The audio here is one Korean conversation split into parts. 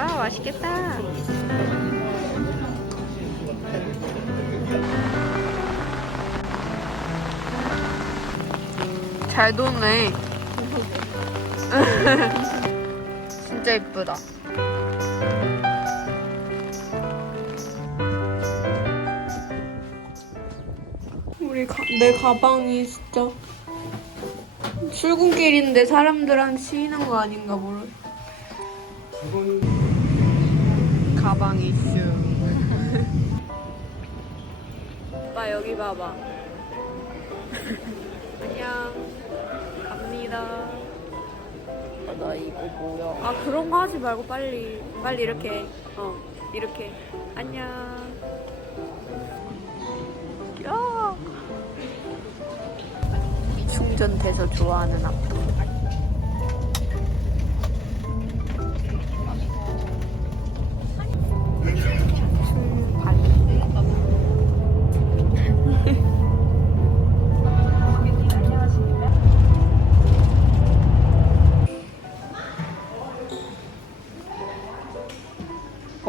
와 맛있겠다. 잘 도네. 진짜 이쁘다. 우리 가, 내 가방이 진짜 출근길인데 사람들한테 치이는 거 아닌가 모르. 가방 이슈. 오빠 여기 봐봐. 안녕. 갑니다. 나 이거 뭐야? 아 그런 거 하지 말고 빨리 빨리 이렇게 어 이렇게 안녕. 야. 이 충전돼서 좋아하는 아빠.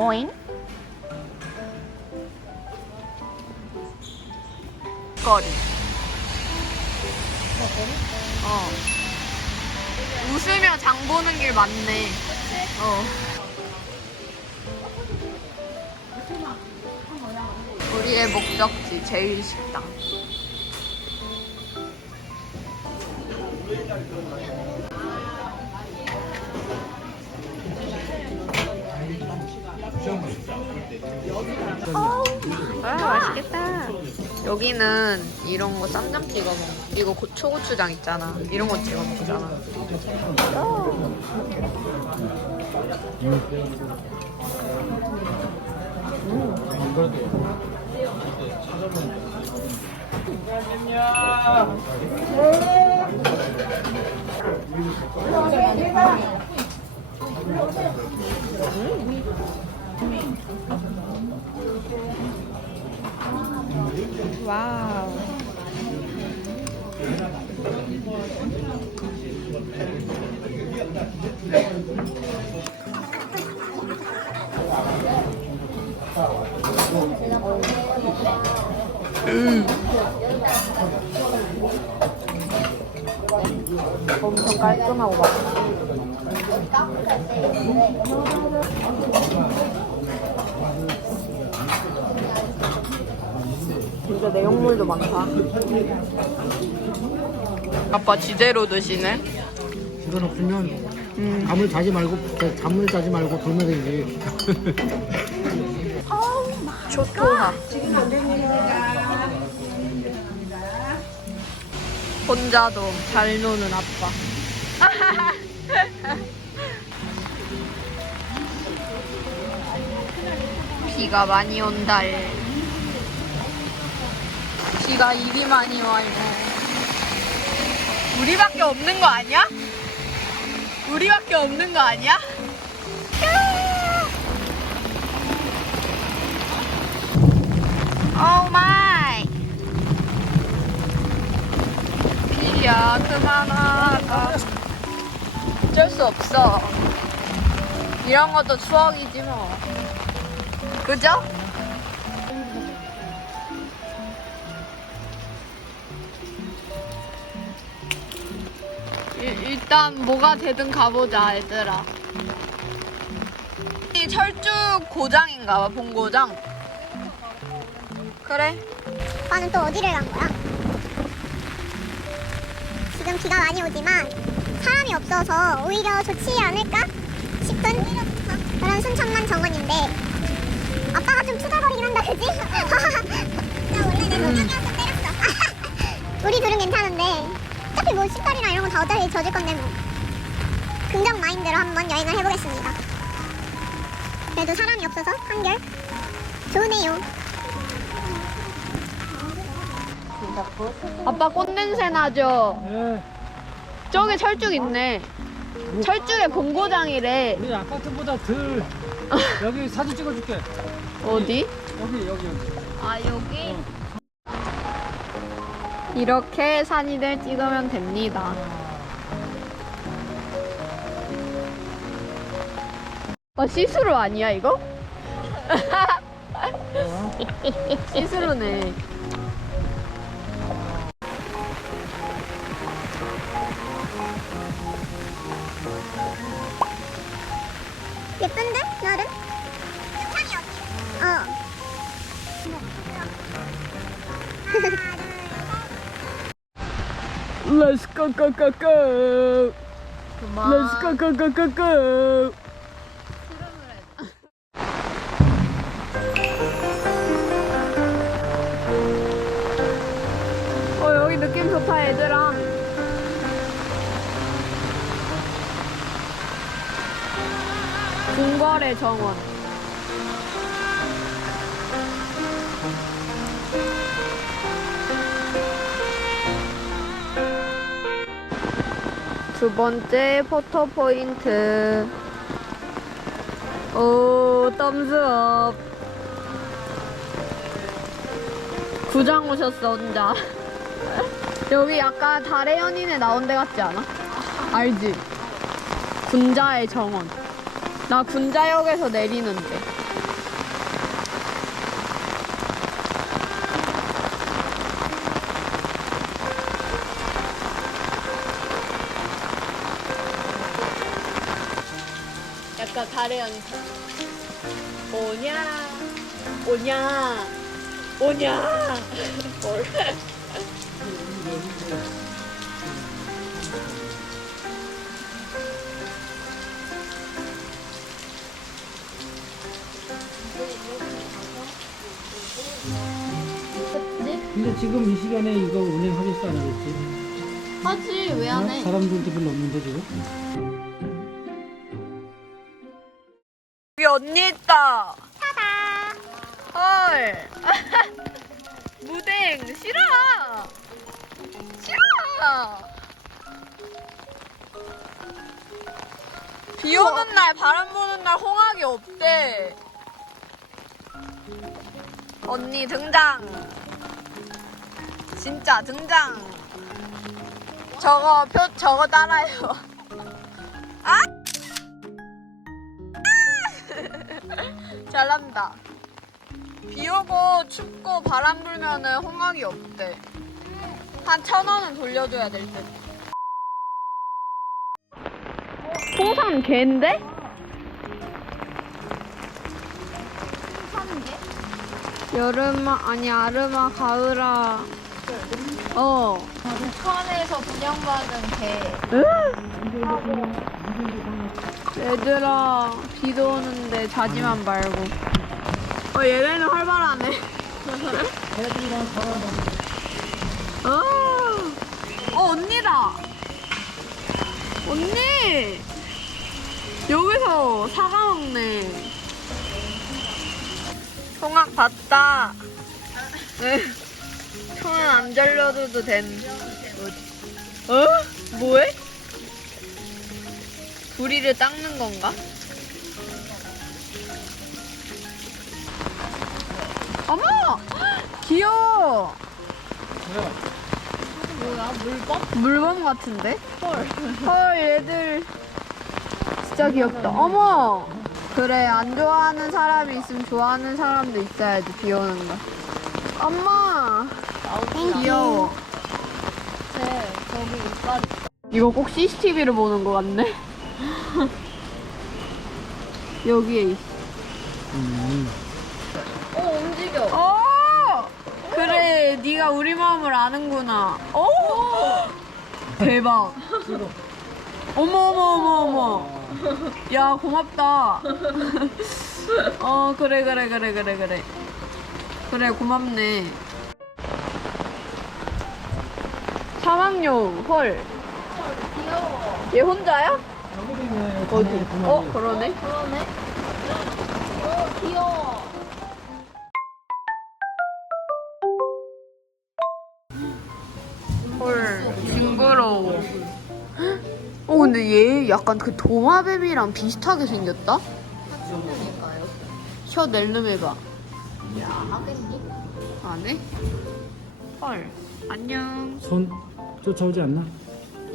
고잉? 거리. 어. 웃으며 장 보는 길 맞네. 어. 우리의 목적지 제일 식당. 여기는 이런 거 쌈장 찍어 먹. 이거 고, 초고추장 있잖아. 이런 거 찍어 먹잖아. 와우. 음. 엄청 깔끔하고 맛있어. 진짜 내용물도 많다. 아빠 지대로 드시네. 이거 넣으면 음. 잠을 자지 말고 잠을 자지 말고 돌면 되지. 초토화. 혼자도 잘 노는 아빠. 비가 많이 온달. 비가 이리 많이 와요. 우리밖에 없는 거 아니야? 우리밖에 없는 거 아니야? 오 마이. 비야 그만 와라. 어쩔 수 없어. 이런 것도 추억이지 뭐. 그죠? 일, 일단 뭐가 되든 가보자 얘들아. 이 철쭉 고장인가 봐 본고장. 그래. 오빠는 또 어디를 간 거야? 지금 비가 많이 오지만 사람이 없어서 오히려 좋지 않을까 싶은 그런 순천만 정원인데 아빠가 좀 투덜거리긴 한다 그지? 나 원래 내 성격이어서 때렸어 우리 둘은 괜찮은데 어차피 뭐 식달이나 이런 건 다 어차피 젖을 건데 뭐 긍정 마인드로 한번 여행을 해보겠습니다 그래도 사람이 없어서 한결 좋으네요 아빠 꽃냄새 나죠? 예. 저기 철쭉 있네. 철쭉에 본고장이래. 우리 아파트보다 덜. 여기 사진 찍어줄게. 어디? 여기 여기 여기. 아 여기. 이렇게 사진을 찍으면 됩니다. 아 시스루 아니야 이거? 시스루네. 예쁜데? 나름? 어. Let's go go go go. 그만. Let's go go go go go. 어 여기 느낌 좋다 얘들아. 궁궐의 정원. 두 번째 포토 포인트. 오, 덤스업. 구장 오셨어, 혼자. 여기 약간 달의 연인에 나온 데 같지 않아? 알지? 군자의 정원. 나 군자역에서 내리는데. 약간 달의 연인. 오냐, 오냐, 오냐. 뭘. 근데 지금 이 시간에 이거 운행하겠어 안 하겠지? 하지, 왜 안 해? 사람들도 별로 없는데 지금? 언니 있다. 타다. 헐. 무댕 싫어. 싫어. 비 오는 날, 바람 부는 날 홍학이 없대. 언니 등장. 진짜 등장. 저거 표 저거 따라요. 아! 잘난다. 비 오고 춥고 바람 불면은 홍학이 없대. 한 천 원은 돌려줘야 될 듯. 홍삼 개인데? 여름아 아니 아르마 가을아 어 북한에서 분양받은 개. 얘들아 비도 오는데 자지만 말고. 어 얘네는 활발하네. 어, 어 언니다. 언니! 여기서 사과 먹네. 송악 봤다. 네. 손은 안 절려도 됨 어? 뭐해? 부리를 닦는 건가? 어머! 귀여워! 뭐야, 물범? 물범 같은데? 헐. 헐, 얘들. 진짜 귀엽다. 어머! 그래, 안 좋아하는 사람이 있으면 좋아하는 사람도 있어야지, 비 오는 거. 엄마! 귀여워. 네, 저기 이빨. 이거 꼭 CCTV를 보는 것 같네. 여기에 있어. 음. 어, 움직여. 어! 그래, 네가 우리 마음을 아는구나. 오! 대박. 어머 어머 어머 어머. 야 고맙다. 어 그래 그래 그래 그래 그래. 그래 고맙네. 사막용 헐. 귀여워. 얘 혼자야? 어디? 어 그러네. 그러네. 어, 귀여워. 헐 징그러워. 어 근데 얘 약간 그 도마뱀이랑 비슷하게 생겼다. 학생들일까요? 혀 낼름해봐. 야, 하겠니? 안 해? 헐. 안녕. 손 쫓아오지 않나?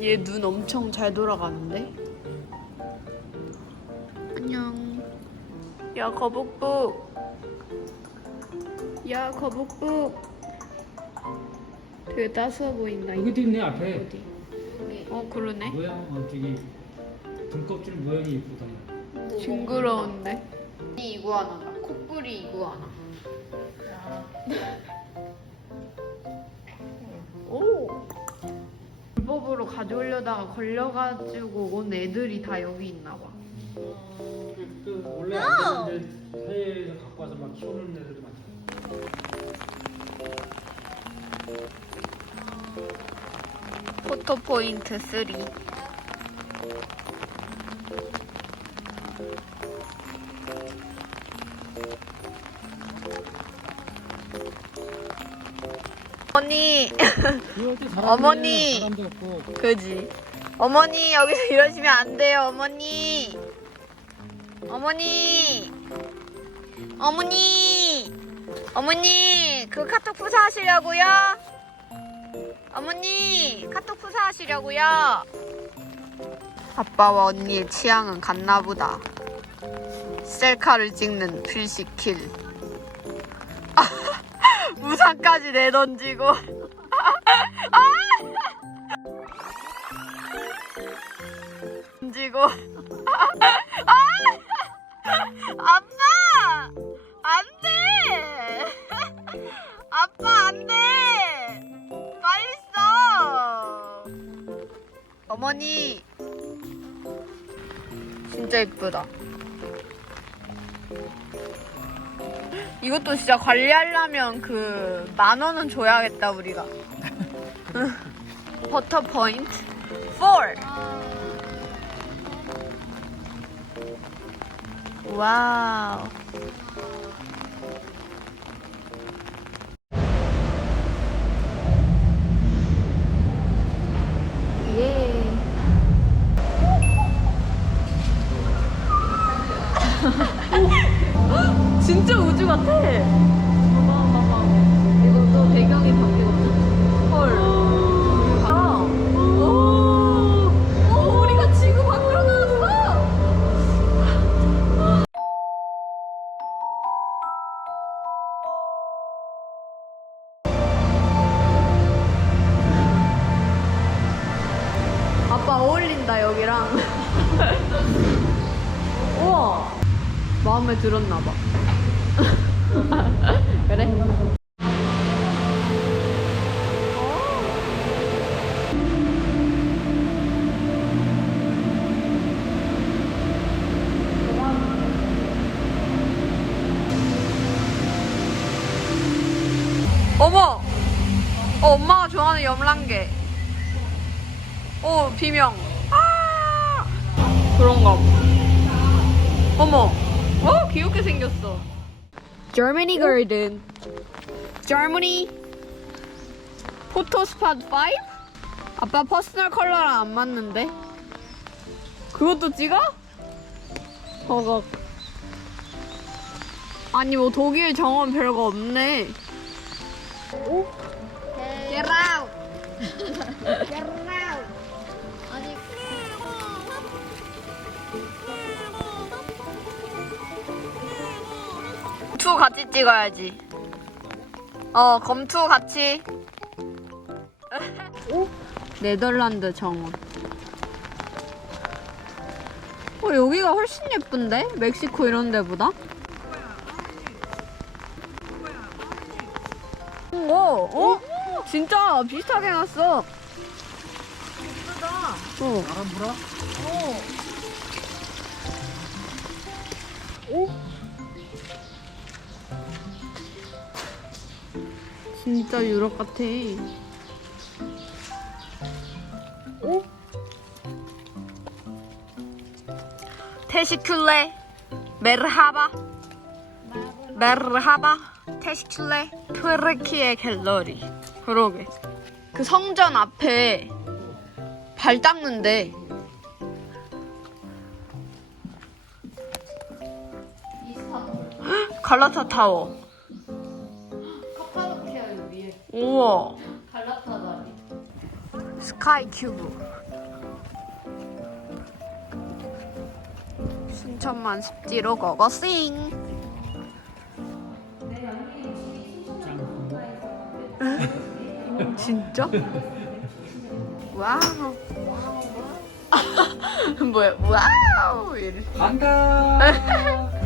얘 눈 엄청 잘 돌아가는데? 안녕. 야 거북북 야 거북북 되게 따스워 보인다. 여기도 있네 앞에. 어 그러네. 모양 어 저기 등껍질 모양이 예쁘다. 징그러운데? 이 이구아나다 코뿔이 이구아나. 오! 불법으로 가져오려다가 걸려가지고 온 애들이 다 여기 있나봐. 그, 그 원래 해외에서 갖고 와서 막 키우는 애들도 많잖아. 포토 포인트 3 어머니. 어머니! 그지. 어머니 여기서 이러시면 안 돼요 어머니 어머니. 어머니. 어머니 그 카톡 푸사하시려고요? 어머니 카톡 푸사하시려고요? 아빠와 언니의 취향은 같나 보다. 셀카를 찍는 필시킬. 우산까지 내던지고. 던지고. 아! 어머니. 진짜 이쁘다. 이것도 진짜 관리하려면 그 만 원은 줘야겠다 우리가. 버터 포인트 4 와우. 같아. 봐봐, 봐봐. 이것도 배경이 바뀌거든. 헐. 어울린다 여기랑 우와 마음에 들었나 봐 그래? 어머! 어, 엄마가 좋아하는 염란개. 오, 비명. 아! 그런가 봐. 어머. 어, 귀엽게 생겼어. Germany Garden. Germany. 포토 스팟 5? 아빠 퍼스널 컬러랑 안 맞는데? 그것도 찍어? 허걱. 아니 뭐 독일 정원 별거 없네. 오? Get out! 검투 같이 찍어야지. 어, 검투 같이. 네덜란드 정원. 어, 여기가 훨씬 예쁜데? 멕시코 이런 데보다? 오, 어? 진짜 비슷하게 해놨어. 예쁘다. 어. 바람 불어? 진짜 유럽 같아. 오? 테시큘레 메르하바? 메르하바? 테시큘레 트르키의 갤러리. 그러게. 그 성전 앞에 발 닦는데. 갈라타 타워 우와 갈라타다리 스카이 큐브 순천만 습지로 고고싱. 진짜? 와우. 뭐야? 와우. 이래. 간다.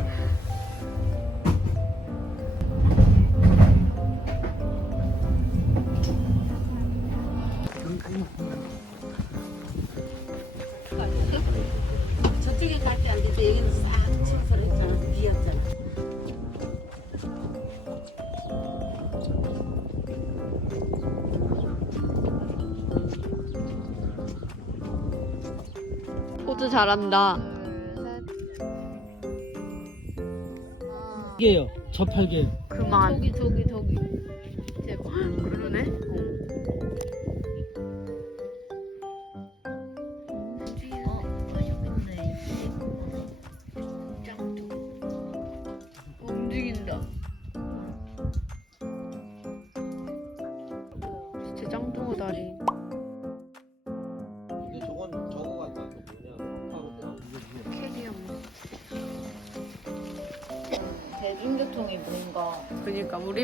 포즈 잘한다. 이게요. 저팔계. 그만. 저기 저기 저기. 대박. 그러네.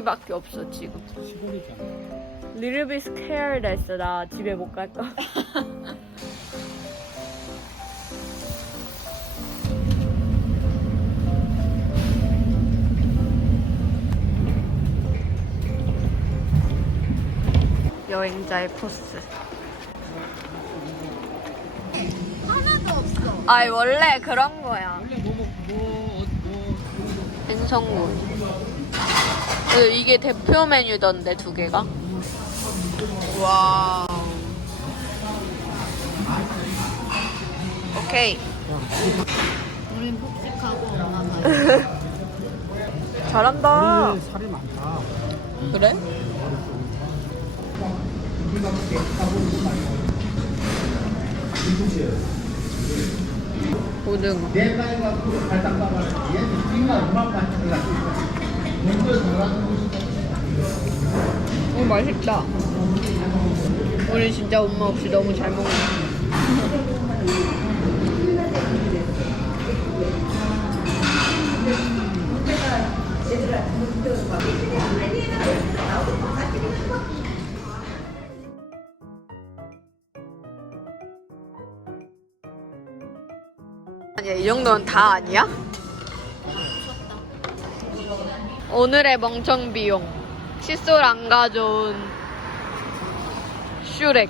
우리밖에 없어 지금. 시골이잖아. Little bit scared 했어. 나 집에 못 갈까? 여행자의 포스. 하나도 없어. 아이 원래 그런 거야. 원래 뭐 뭐뭐 뭐, 생선구. 그 이게 대표 메뉴던데 두 개가. 와우. 오케이. 우린 푹직하고 엄마가 잘한다. 우리 살이 많다. 그래? 고등어. 오 맛있다. 우리 진짜 엄마 없이 너무 잘 먹네. 아니야 이 정도는 다 아니야? 오늘의 멍청 비용. 칫솔 안 가져온 슈렉.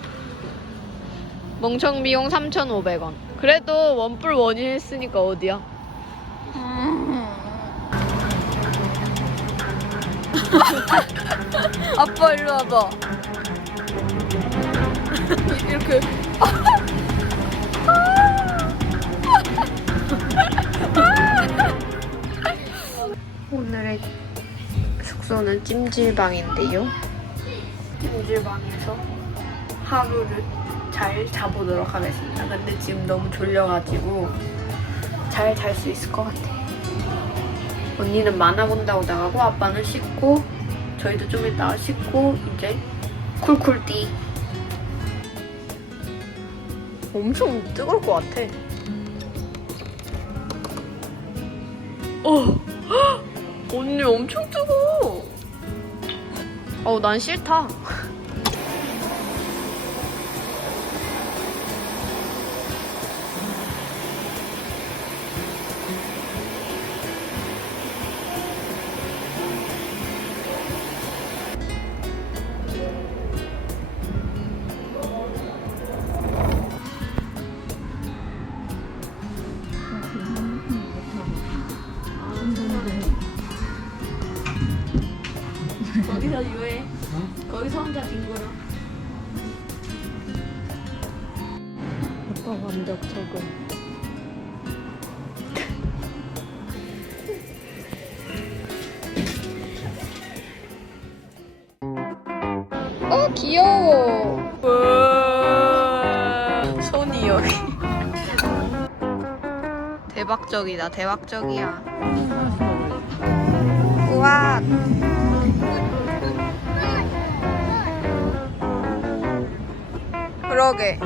멍청 비용 3,500원. 그래도 원뿔 원이 했으니까 어디야? 아빠 일로 와봐. 이렇게. 오늘의 숙소는 찜질방인데요. 찜질방에서 하루를 잘 자보도록 하겠습니다. 근데 지금 너무 졸려가지고 잘 잘 수 있을 것 같아요. 언니는 만화 본다고 나가고 아빠는 씻고 저희도 좀 이따가 씻고 이제 쿨쿨띠. 엄청 뜨거울 것 같아. 어. 언니 엄청 뜨거워. 어우, 난 싫다. 어 귀여워. 우와, 손이 여기. 대박적이다. 대박적이야. 우와. 그러게.